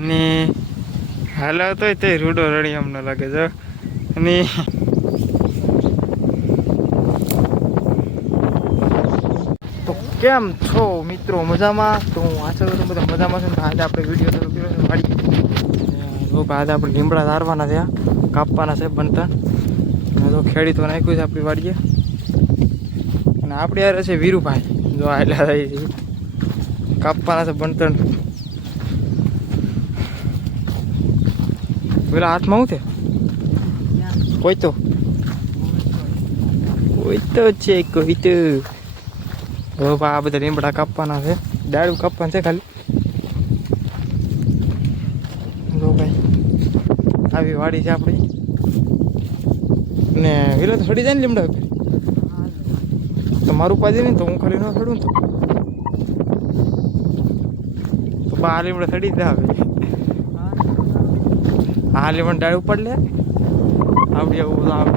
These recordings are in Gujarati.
અને હાલ આવતો તે રૂડો રડી અમને લાગે છે. અને તો કેમ છો મિત્રો, મજામાં? તો હું આશા કરું બધા મજામાં છે. આજે આપણે વિડીયો શરૂ કર્યો છે વાડી. આજે આપણે લીમડા ધારવાના છે, કાપવાના છે બનતા. તો ખેડી તો નાખ્યું છે આપણી વાડીએ. અને આપણે યાર છે વીરુભાઈ, જો આટલા થઈ છે કાપવાના છે બનતણ. પેલા હાથમાં હું છે કોઈ તો છે કોઈ તો. આ બધા લીમડા કાપવાના છે, ડાળું કાપવાનું છે ખાલી. જો ભાઈ આવી વાડી છે આપણી. ને વિરો તો સડી જાય ને લીમડા તો મારું પાજી નહીં તો હું ખાલી ન સડું ને તો આ લીમડા સડી જ આવે. આ લીમડા ડાળ ઉપર લે આવડી આવું આવે.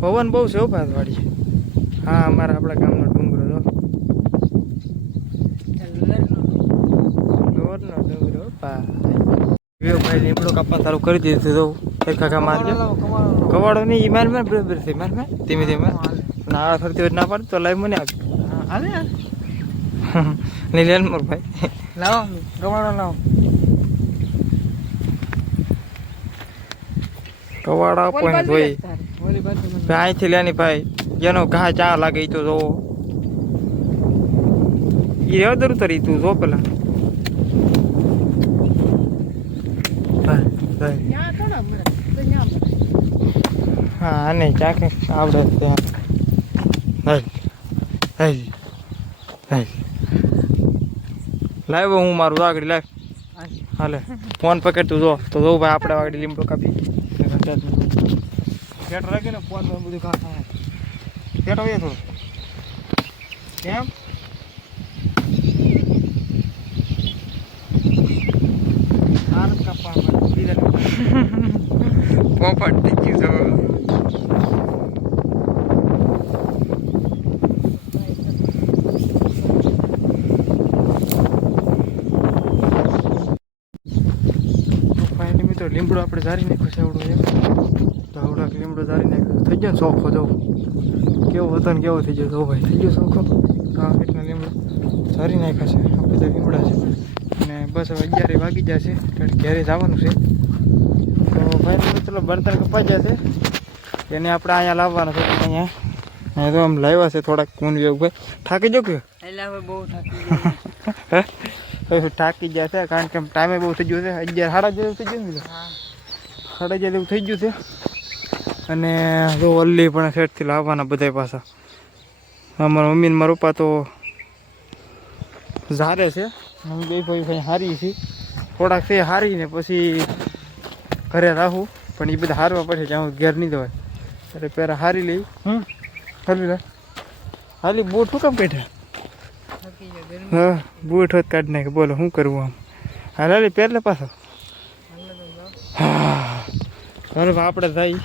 પવન બહુ છે ભાઈ વાડી. હા, અમારા આપણા ગામનો ડુંગરો જો ડુંગરો ભાઈ લીમડો કાપવા ચાલુ કરી દીધું. તો કાકા મારજો કવાડો નહીં ઈ માર બરાબર છે. માર ધીમે ધીમે ના ફરતી હોય ના પાડે તો લાઈવ મને આપી નહીં લેન મોર ભાઈ લાવો કવાડો લાવો. કવાડો આપો ને ભાઈ અહીંથી લેની ભાઈ. જેનો ઘા ચા લાગે એ તો જોવો. એ અદર તરી તું જો પેલા હા નહીં ચાકે આવડે લાવ હું મારું આગળ લાવ હાલે ફોન પકડ તું જો તો જો ભાઈ આપણે આગળ લીમડો કાપી ફેટ રાખી ને ફોન બધું કામ થાય ફેટ હોય થોડું કેમ પોપટ થઈ ગયું તો લીમડો આપણે ઝારી નાખ્યું છે આવડું એક તો આવડાક લીમડો ઝારી નાખ્યો થઈ ગયો ને સોખો જો કેવો હતો ને કેવો થઈ ગયો તો ભાઈ થઈ ગયો સોખો. હા એટલા લીમડો ઝારી નાખ્યા છે આ બધા લીમડા છે. અને બસ હવે 11 વાગી જશે એટલે ઘરે જવાનું છે. તો ભાઈ ચલો બર્તન કપાઈ જશે એને આપણે અહીંયા લાવવાના છે. અહીંયા તો આમ લાવ્યા છે થોડાક કોણ ભાઈ થાકી જો કે બહુ થાકી ગયા છે કારણ કે ટાઈમે બહુ થઈ ગયો છે. 11 સાડા 11 થઈ ગયું ને 11:30 થઈ ગયું છે. અને જો અલ્લી પણ સેટથી લાવવાના બધા પાછા. અમારા મમ્મી ને મારા પપ્પા તો ઝારે છે. હું બે ભાઈ હારી છે થોડાક છે હારી ને પછી ઘરે રાખું પણ એ બધા હારવા પડશે જ્યાં ઘેર નહીં દેવાય એટલે પહેલાં હારી લઈ હાલી બૂટ શું કામ બેઠા હા બૂટ હોત કાઢી નાખે બોલો શું કરવું આમ હાલી પહેલે પાછો હા હવે આપણે થાય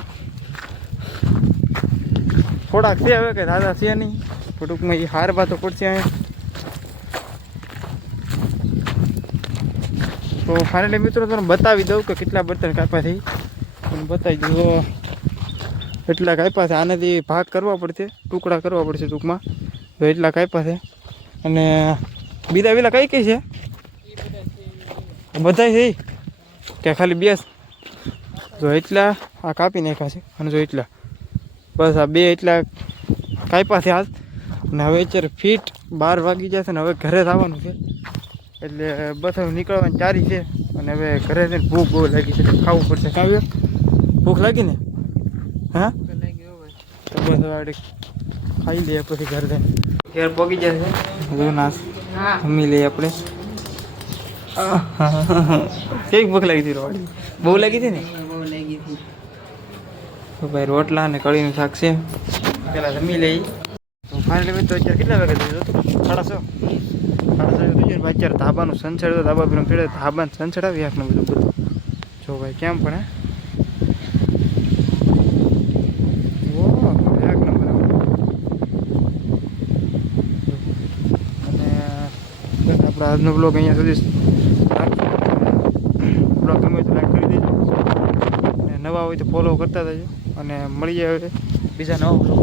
થોડાક છે હવે કે દાદા છે નહીં તો ટૂંકમાં એ હારવા તો પડશે અહીંયા. તો ફાઇનલી મિત્રો તમને બતાવી દઉં કે કેટલા બર્તન કાપ્યા થઈ તમને બતાવી દઉં તો એટલા કાપ્યા છે. આનાથી ભાગ કરવા પડશે ટુકડા કરવા પડશે ટૂંકમાં તો એટલા કાપ્યા છે. અને બીજા પેલા કઈ કઈ છે બધા છે કે ખાલી બેસ જો એટલા આ કાપી નાખ્યા છે. અને જો એટલા બસ આ બે એટલા કાપ્યા છે આજ. અને હવે અત્યારે ફીટ 12 વાગી જશે ને હવે ઘરે જવાનું છે એટલે બસ હવે નીકળવાની ચારી છે. અને હવે ઘરે જઈને ભૂખ બહુ લાગી છે ખાવું પડશે. ખાવ્યો ભૂખ લાગી ને હા તો બસ હવે ખાઈ લઈએ પછી ઘરે જઈને ઘેર પગી જશે જો નાસ જમી લઈએ આપણે. કેવી ભૂખ લાગી હતી રોવાડી બહુ લાગી હતી ને તો ભાઈ રોટલા અને કઢીનું શાક છે પેલા જમી લઈ. તો ફાઇનલી તો અત્યારે કેટલા વાગે થઈ જતો 6:30 થઈ ગયું ભાઈ. અત્યારે ધાબાનું સનસેટ ધાબા પર ચડે ધાબાનું સનસેટ આવી આખનું બધું જો ભાઈ કેમ પણ આપણે આજનો બ્લોગ અહીંયા સુધી બ્લોગ ગમે તો લાઈક કરી દેજો અને નવા હોય તો ફોલો કરતા જજો અને મળીએ હવે બીજા નવા બ્લોગ.